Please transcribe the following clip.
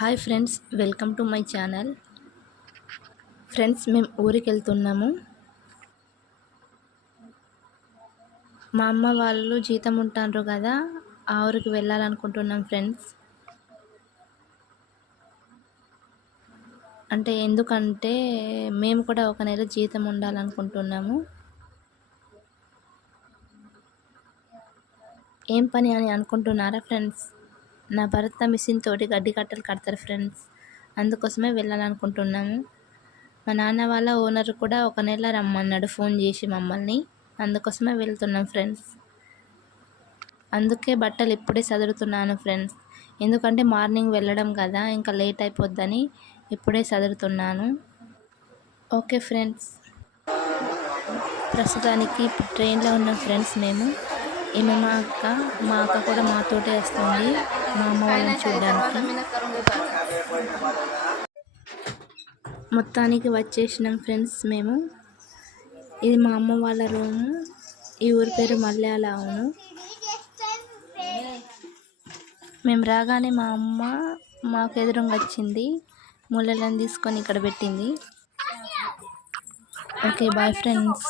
Hi friends welcome to my channel. Friends మేము ఊరికి వెళ్తున్నాము మా అమ్మ వాళ్ళు జీతం ఉంటారు కదా ఆ ఊరికి వెళ్ళాలనుకుంటున్నాం ఫ్రెండ్స్. అంటే ఎందుకంటే మేము కూడా ఒక నెల జీతం ఉండాలనుకుంటున్నాము. ఏం పని అని అనుకుంటున్నారా ఫ్రెండ్స్? నా భర్త మిషన్ తోటి గడ్డి కట్టలు కడతారు ఫ్రెండ్స్. అందుకోసమే వెళ్ళాలనుకుంటున్నాము. మా నాన్న వాళ్ళ ఓనర్ కూడా ఒక నెల రమ్మన్నాడు ఫోన్ చేసి మమ్మల్ని. అందుకోసమే వెళ్తున్నాం ఫ్రెండ్స్. అందుకే బట్టలు ఇప్పుడే చదువుతున్నాను ఫ్రెండ్స్. ఎందుకంటే మార్నింగ్ వెళ్ళడం కదా ఇంకా లేట్ అయిపోద్దని ఇప్పుడే చదువుతున్నాను ఓకే ఫ్రెండ్స్. ప్రస్తుతానికి ట్రైన్లో ఉన్నాం ఫ్రెండ్స్ మేము. ఈమె మా అక్క మా అక్క కూడా మాతోటే వస్తుంది మా అమ్మ వాళ్ళని చూడడానికి. మొత్తానికి వచ్చేసినాం ఫ్రెండ్స్ మేము. ఇది మా అమ్మ వాళ్ళ రూము. ఈ ఊరి పేరు మల్యాల అవును. మేము రాగానే మా అమ్మ మాకు ఎదురుగా వచ్చింది ముళ్ళలను తీసుకొని ఇక్కడ పెట్టింది. Okay bye friends.